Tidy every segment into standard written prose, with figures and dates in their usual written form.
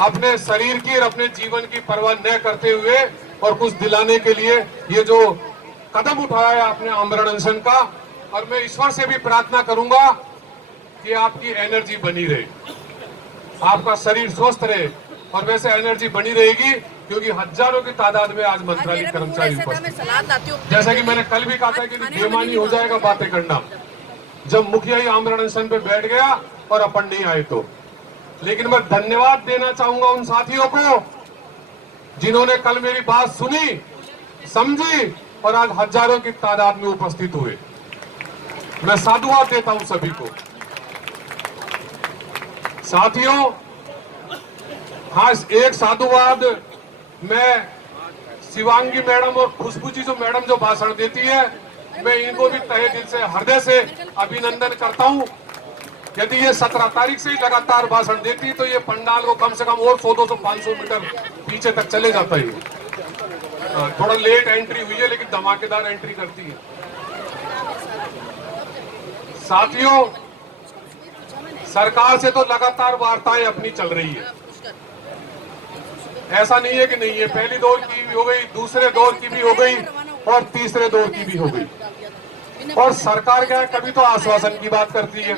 अपने शरीर की और अपने जीवन की परवाह न करते हुए और कुछ दिलाने के लिए ये जो कदम उठाया है आपने आमरण अनशन का, और मैं ईश्वर से भी प्रार्थना करूंगा कि आपकी एनर्जी बनी रहे, आपका शरीर स्वस्थ रहे, और वैसे एनर्जी बनी रहेगी क्योंकि हजारों की तादाद में आज मंत्रालय कर्मचारी उपस्थित। जैसा कि मैंने कल भी कहा था कि बेईमानी हो जाएगा बातें करना जब मुखिया ही आमरण अनशन पे बैठ गया और अपन नहीं आए तो। लेकिन मैं धन्यवाद देना चाहूंगा उन साथियों को जिन्होंने कल मेरी बात सुनी, समझी और आज हजारों की तादाद में उपस्थित हुए। मैं साधुवाद देता हूं सभी को। साथियों, हाँ, एक साधुवाद मैं शिवांगी मैडम और खुशबू जी जो मैडम जो भाषण देती है, मैं इनको भी तहे दिल से हृदय से अभिनंदन करता हूं। यदि ये 17 तारीख से ही लगातार भाषण देती तो ये पंडाल को कम से कम और 100-200-500 मीटर पीछे तक चले जाता है। थोड़ा लेट एंट्री हुई है लेकिन धमाकेदार एंट्री करती है। साथियों, सरकार से तो लगातार वार्ताएं अपनी चल रही है, ऐसा नहीं है कि नहीं है। पहली दौर की भी हो गई, दूसरे दौर की भी हो गई और तीसरे दौर की भी हो गई। और सरकार क्या है, कभी तो आश्वासन की बात करती है,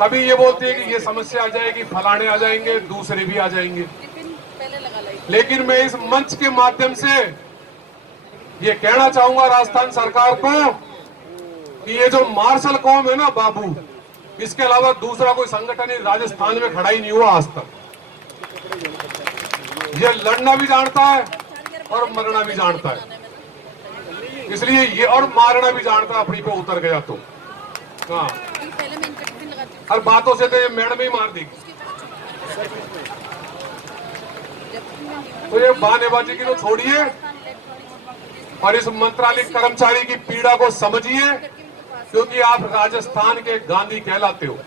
कभी ये बोलती है कि ये समस्या आ जाएगी, फलाने आ जाएंगे, दूसरे भी आ जाएंगे। लेकिन मैं इस मंच के माध्यम से ये कहना चाहूंगा राजस्थान सरकार को कि ये जो मार्शल कौम है ना बाबू, इसके अलावा दूसरा कोई संगठन राजस्थान में खड़ा ही नहीं हुआ आज तक। ये लड़ना भी जानता है और मरना भी जानता है, इसलिए ये और मारना भी जानता है अपनी पे उतर गया तो। हाँ, हर बातों से तो ये मैडम ही मार देगी। तो ये बहानेबाजी की तो छोड़िए और इस मंत्रालय कर्मचारी की पीड़ा को समझिए, क्योंकि आप राजस्थान के गांधी कहलाते हो।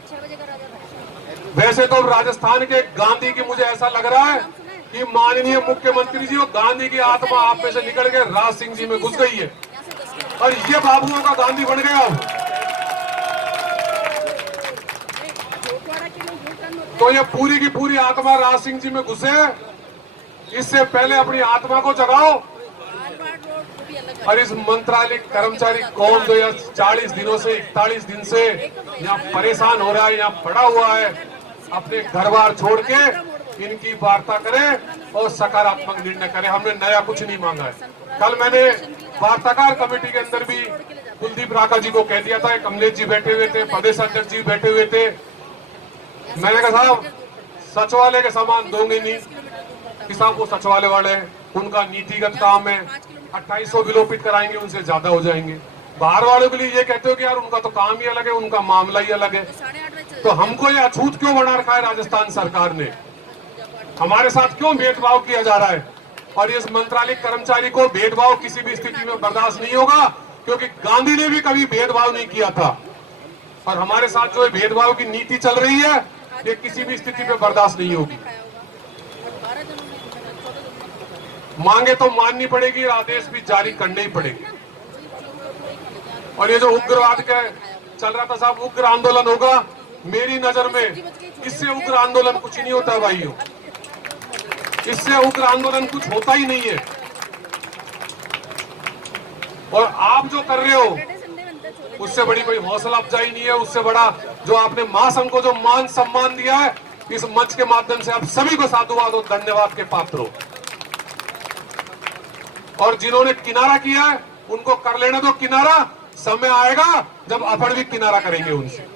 वैसे तो राजस्थान के गांधी की मुझे ऐसा लग रहा है कि माननीय मुख्यमंत्री जी, वो गांधी की आत्मा आप में से निकल के राज सिंह जी में घुस गई है और ये बाबुओं का गांधी बन गया। तो ये पूरी की पूरी आत्मा राज सिंह जी में घुसे, इससे पहले अपनी आत्मा को जगाओ। और इस मंत्रालय कर्मचारी कौन जो यह 40 दिनों से 41 दिन से यहाँ परेशान हो रहा है, यहाँ पड़ा हुआ है, अपने घर बार छोड़ के इनकी वार्ता करें और सकारात्मक निर्णय करें। हमने नया कुछ नहीं मांगा है। कल मैंने वार्ताकार कमेटी के अंदर भी कुलदीप राका जी को कह दिया था, कमलेश जी बैठे हुए थे, प्रदेश अध्यक्ष जी बैठे हुए थे। मैंने कहा साहब, सचिवालय के सामान दोगे नहीं कि साहब वो सचिवालय वाले उनका नीतिगत काम है, 2800 विलोपित कराएंगे, उनसे ज्यादा हो जाएंगे। बाहर वालों के लिए ये कहते हो कि यार उनका तो काम ही अलग है, उनका मामला ही अलग है। तो हमको ये अछूत क्यों बना रखा है राजस्थान सरकार ने? हमारे साथ क्यों भेदभाव किया जा रहा है? और इस मंत्रालय कर्मचारी को भेदभाव किसी भी स्थिति में बर्दाश्त नहीं होगा, क्योंकि गांधी ने भी कभी भेदभाव नहीं किया था। और हमारे साथ जो भेदभाव की नीति चल रही है, ये किसी भी स्थिति में बर्दाश्त नहीं होगी। मांगे तो माननी पड़ेगी, आदेश भी जारी करने ही पड़ेंगे। और ये जो उग्रवाद का चल रहा था साहब, उग्र आंदोलन होगा, मेरी नजर में इससे उग्र आंदोलन कुछ नहीं होता है भाइयों, इससे उग्र आंदोलन कुछ होता ही नहीं है। और आप जो कर रहे हो उससे बड़ी कोई हौसला अफजाई नहीं है, उससे बड़ा जो आपने महासंघ को जो मान सम्मान दिया है, इस मंच के माध्यम से आप सभी को साधुवाद और धन्यवाद के पात्र हो। और जिन्होंने किनारा किया है उनको कर लेने दो किनारा, समय आएगा जब अपन भी किनारा करेंगे उनसे।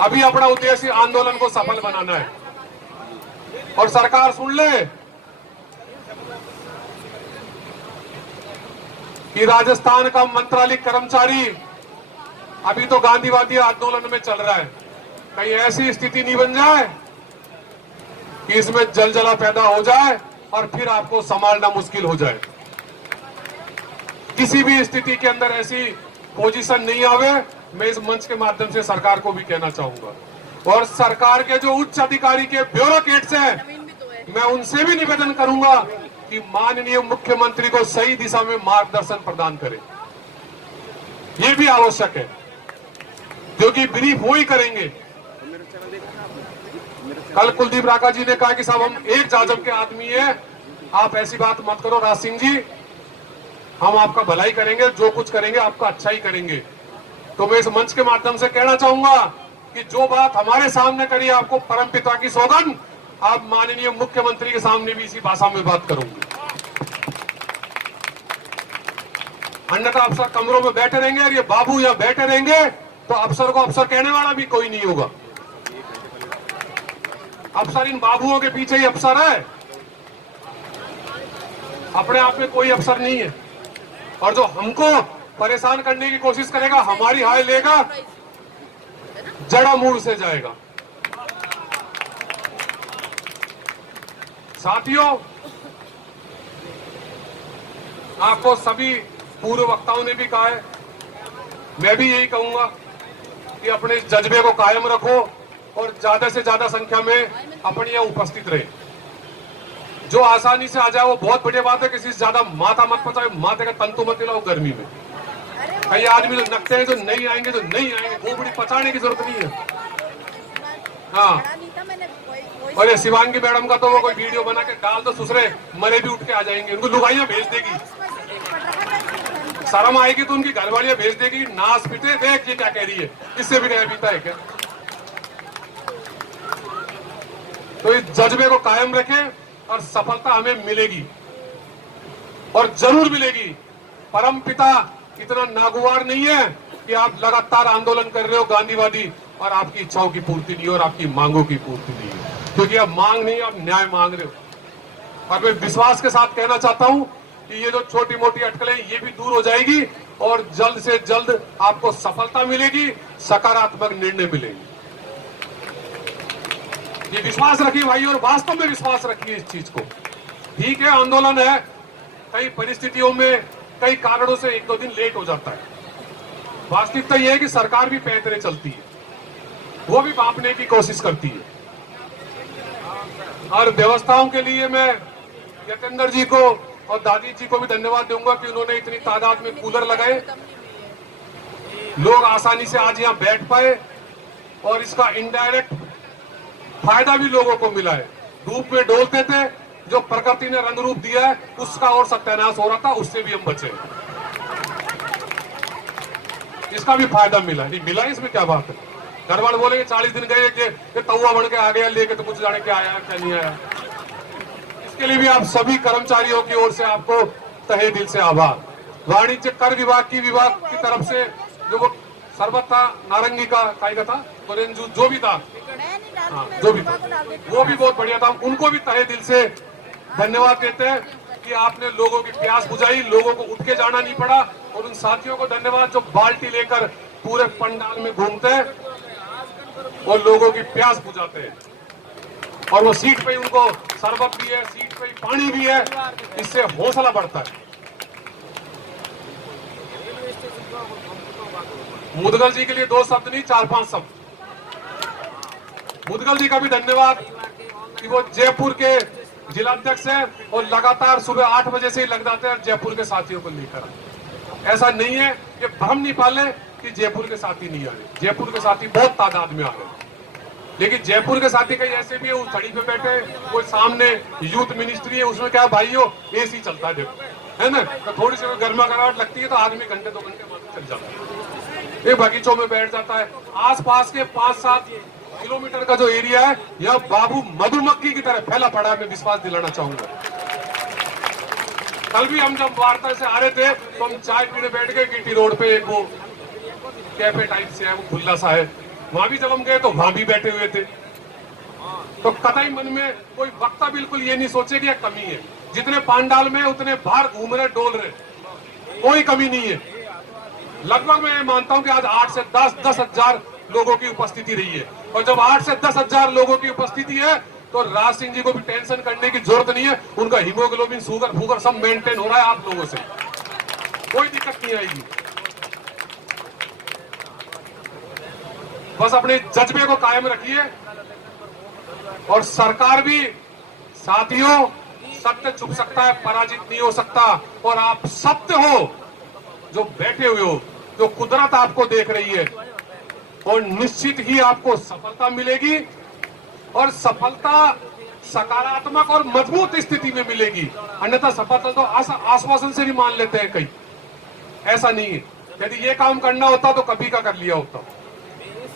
अभी अपना उद्देश्य आंदोलन को सफल बनाना है। और सरकार सुन ले कि राजस्थान का मंत्रालय कर्मचारी अभी तो गांधीवादी आंदोलन में चल रहा है, कहीं ऐसी स्थिति नहीं बन जाए कि इसमें जलजला पैदा हो जाए और फिर आपको संभालना मुश्किल हो जाए। किसी भी स्थिति के अंदर ऐसी पोजीशन नहीं आवे, मैं इस मंच के माध्यम से सरकार को भी कहना चाहूंगा। और सरकार के जो उच्च अधिकारी के ब्यूरोक्रेट्स हैं, मैं उनसे भी निवेदन करूंगा कि माननीय मुख्यमंत्री को सही दिशा में मार्गदर्शन प्रदान करें। यह भी आवश्यक है, क्योंकि ब्रीफ वो ही करेंगे कल कुलदीप राका जी ने कहा कि साहब हम एक जाजम के आदमी है, आप ऐसी बात मत करो राज सिंह जी, हम आपका भलाई करेंगे, जो कुछ करेंगे आपका अच्छा ही करेंगे। तो मैं इस मंच के माध्यम से कहना चाहूंगा कि जो बात हमारे सामने करी आपको परमपिता की सौगंध, आप माननीय मुख्यमंत्री के सामने भी इसी भाषा में बात करूंगी। अन्यथा अफसर कमरों में बैठे रहेंगे और ये बाबू यहाँ बैठे रहेंगे तो अफसर को अफसर कहने वाला भी कोई नहीं होगा। अफसर इन बाबुओं के पीछे ही अफसर है, अपने आप में कोई अफसर नहीं है। और जो हमको परेशान करने की कोशिश करेगा, हमारी हाय लेगा, जड़ा मूड से जाएगा। साथियों, आपको सभी पूर्व वक्ताओं ने भी कहा है, मैं भी यही कहूंगा कि अपने इस जज्बे को कायम रखो और ज्यादा से ज्यादा संख्या में अपने यहाँ उपस्थित रहे। जो आसानी से आ जाए वो बहुत बढ़िया बात है, किसी से ज्यादा माथा मत पचाओ, माथे का तंतु मत हिलाओ गर्मी में। कई आदमी जो नकते हैं, जो नहीं आएंगे, जो नहीं आएंगे, वो बड़ी पचाने की जरूरत नहीं है। हाँ, और ये शिवांगी मैडम का तो वो कोई वीडियो बना के डाल दो, सुसरे मरे भी उठ के आ जाएंगे, उनको लुगाइयां भेज देगी। शर्म आएगी तो उनकी घरवालियां भेज देगी, नाच पीटे, देख ये क्या कह रही है, इससे भी नहीं पीता है क्या। तो इस जज्बे को कायम रखें और सफलता हमें मिलेगी और जरूर मिलेगी। परमपिता इतना नागुवार नहीं है कि आप लगातार आंदोलन कर रहे हो गांधीवादी और आपकी इच्छाओं की पूर्ति नहीं और आपकी मांगों की पूर्ति नहीं है, क्योंकि आप मांग नहीं, आप न्याय मांग रहे हो। और मैं विश्वास के साथ कहना चाहता हूं कि ये जो छोटी मोटी अटकलें ये भी दूर हो जाएगी और जल्द से जल्द आपको सफलता मिलेगी, सकारात्मक निर्णय मिलेंगे। ये विश्वास रखिए भाई, और वास्तव में विश्वास रखिए इस चीज को। ठीक है, आंदोलन है, कई परिस्थितियों में कई कारणों से एक दो दिन लेट हो जाता है। वास्तविकता यह है कि सरकार भी पैदरे चलती है, वो भी बांटने की कोशिश करती है। और व्यवस्थाओं के लिए मैं यतेंद्र जी को और दादी जी को भी धन्यवाद दूंगा कि उन्होंने इतनी तादाद में कूलर लगाए, लोग आसानी से आज यहाँ बैठ पाए और इसका इनडायरेक्ट फायदा भी लोगों को मिला है। धूप में डोलते थे, जो प्रकृति ने रंग रूप दिया है उसका और सत्यानाश हो रहा था, उससे भी हम बचे। इसका भी फायदा मिला, नहीं मिला इसमें क्या बात है। घर वाले बोलेंगे 40 दिन गए कि तौवा बन के आ गया लेके, तो कुछ जाने क्या आया क्या नहीं आया। इसके लिए भी आप सभी कर्मचारियों की ओर से आपको तहे दिल से आभार। वाणिज्य कर विभाग की तरफ से जो वो शरबत था, नारंगी का काई का था, ऑरेंज जूस जो भी था, हाँ जो भी था, वो भी बहुत बढ़िया था। उनको भी तहे दिल से धन्यवाद देते हैं कि आपने लोगों की प्यास बुझाई, लोगों को उठ के जाना नहीं पड़ा। और उन साथियों को धन्यवाद जो बाल्टी लेकर पूरे पंडाल में घूमते हैं और लोगों की प्यास बुझाते हैं। और वो सीट पे उनको शरबत भी है, सीट पे पानी भी है, इससे हौसला बढ़ता है। मुदगल जी के लिए 2 शब्द नहीं, 4-5 शब्द। मुदगल जी का भी धन्यवाद कि वो जयपुर के जिलाध्यक्ष हैं और लगातार सुबह 8 बजे से ही लग जाते हैं जयपुर के साथियों को लेकर। ऐसा नहीं है कि भ्रम नहीं पाले कि जयपुर के साथी नहीं आ रहे, जयपुर के साथी बहुत तादाद में आ रहे हैं। लेकिन जयपुर के साथी कई ऐसे भी है, उस सड़ी पे बैठे, कोई सामने यूथ मिनिस्ट्री है, उसमें क्या भाइयों एसी चलता है, देखो है ना, तो थोड़ी सी गर्मा गर्माहट लगती है तो आदमी घंटे 2 घंटे बाद चल जाता है, एक बगीचों में बैठ जाता है। आसपास के 5-7 किलोमीटर का जो एरिया है, यह बाबू मधुमक्खी की तरह फैला पड़ा है, मैं विश्वास दिलाना चाहूंगा। कल भी हम जब वार्ता से आ रहे थे तो हम चाय पीने बैठ गए गिट्टी रोड पे, एक वो कैफे टाइप से है, वो खुला सा है, वहां भी जब हम गए तो वहां भी बैठे हुए थे। तो कतई मन में कोई वक्ता बिल्कुल ये नहीं सोचे कि यह कमी है। जितने पांडाल में उतने बाहर घूम रहे, डोल रहे, कोई कमी नहीं है। लगभग मैं मानता हूं कि आज 8 से 10 हजार लोगों की उपस्थिति रही है। और जब 8 से 10 हजार लोगों की उपस्थिति है तो राज सिंह जी को भी टेंशन करने की जरूरत नहीं है। उनका हीमोग्लोबिन, शुगर फूगर सब मेंटेन हो रहा है आप लोगों से, कोई दिक्कत नहीं आएगी। बस अपने जज्बे को कायम रखिए। और सरकार भी, साथियों, सत्य छुप सकता है, पराजित नहीं हो सकता। और आप सत्य हो, जो बैठे हुए हो, जो कुदरत आपको देख रही है, और निश्चित ही आपको सफलता मिलेगी, और सफलता सकारात्मक और मजबूत स्थिति में मिलेगी। अन्यथा सफलता तो आश्वासन से नहीं मान लेते हैं कई, ऐसा नहीं है। यदि ये काम करना होता तो कभी का कर लिया होता।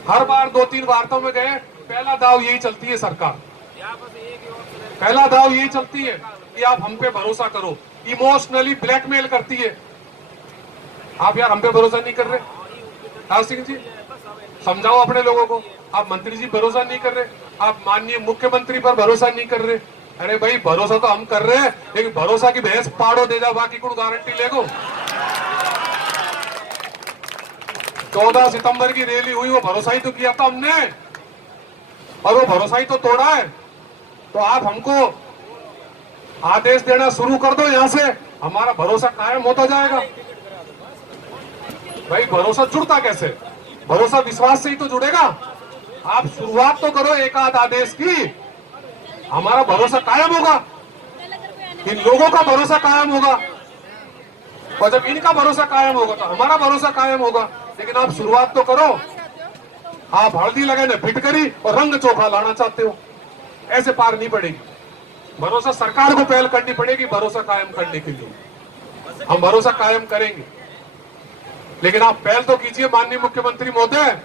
हर बार 2-3 वार्ताओं में गए, पहला दाव यही चलती है सरकार, पहला दाव यही चलती है कि आप हम पे भरोसा करो, इमोशनली ब्लैकमेल करती है। आप यार हम पे भरोसा नहीं कर रहे, राज सिंह जी समझाओ अपने लोगों को। आप मंत्री जी भरोसा नहीं कर रहे, आप माननीय मुख्यमंत्री पर भरोसा नहीं कर रहे। अरे भाई भरोसा तो हम कर रहे हैं, लेकिन भरोसा की भैंस पाड़ो दे जा, बाकी कोई गारंटी लेगो। 14 सितंबर की रैली हुई, वो भरोसा ही तो किया था हमने, और वो भरोसा ही तो तोड़ा है। तो आप हमको आदेश देना शुरू कर दो यहां से, हमारा भरोसा कायम होता जाएगा। भाई भरोसा जुड़ता कैसे? भरोसा विश्वास से ही तो जुड़ेगा। आप शुरुआत तो करो एक आध आदेश की, हमारा भरोसा कायम होगा, इन लोगों का भरोसा कायम होगा, और जब इनका भरोसा कायम होगा तो हमारा भरोसा कायम होगा। लेकिन आप शुरुआत तो करो। आप हल्दी लगाने फिटकरी और रंग चोखा लाना चाहते हो, ऐसे पार नहीं पड़ेगी। भरोसा सरकार को पहल करनी पड़ेगी भरोसा कायम करने के लिए। हम भरोसा कायम करेंगे, लेकिन आप पहल तो कीजिए माननीय मुख्यमंत्री महोदय।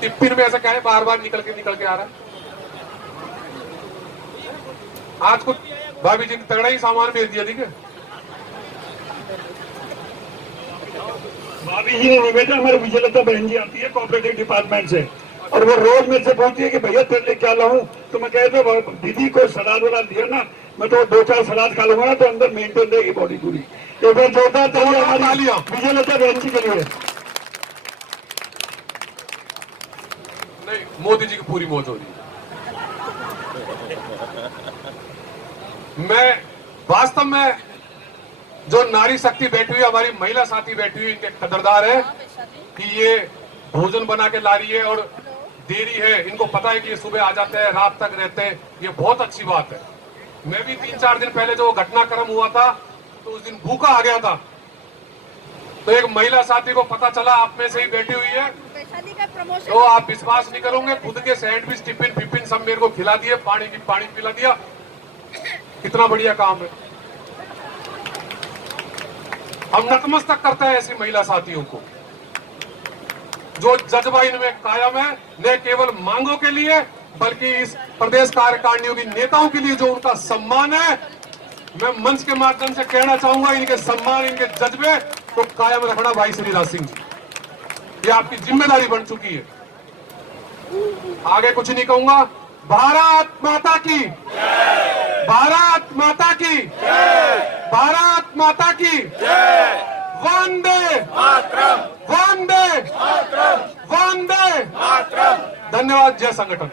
टिप्पणी में ऐसा क्या है, बार बार निकल के आ रहा है। आज कुछ भाभी जी ने तगड़ा ही सामान भेज दिया, ठीक है। भाभी जी ने भेजा, हमारे विजयलता बहन जी आती है कोऑपरेटिव डिपार्टमेंट से, और वो रोज मेरे से पूछती है कि भैया तेरे लिए क्या लाऊं। तो मैं कहता हूँ दीदी को सलाद वलाद दिया ना, मैं तो 2-4 सलाद खा लूंगा ना, तो अंदर मेंटेन रहेगी बॉडी पूरी। तो फिर जोरदार तालियां हमारी विजयलता बहन जी के लिए। नहीं, मोदी जी की पूरी मौज हो रही है। मैं वास्तव में जो नारी शक्ति बैठी हुई, हमारी महिला साथी बैठी हुई, इनके कदरदार है कि ये भोजन बना के ला रही है, और देरी है, इनको पता है कि ये सुबह आ जाते हैं, रात तक रहते हैं, ये बहुत अच्छी बात है। मैं भी 3-4 दिन पहले जो घटनाक्रम हुआ था, तो उस दिन भूखा आ गया था, तो एक महिला साथी को पता चला आप में से ही बैठी हुई है, तो आप विश्वास नहीं करोगे, खुद के सैंडविच टिफिन फिफिन सब मेरे को खिला दिए, पानी पिला दिया। कितना बढ़िया काम है। हम नतमस्तक करते हैं ऐसी महिला साथियों को, जो जज्बा इनमें कायम है, न केवल मांगों के लिए बल्कि इस प्रदेश कार्यकारिणियों की नेताओं के लिए जो उनका सम्मान है। मैं मंच के माध्यम से कहना चाहूंगा, इनके सम्मान, इनके जज्बे को कायम रखना भाई श्री राज सिंह जी, ये आपकी जिम्मेदारी बन चुकी है। आगे कुछ नहीं कहूंगा। भारत माता की, भारत माता की, भारत माता की, वंदे मातरम, वंदे मातरम, वंदे मातरम। धन्यवाद। जय संगठन।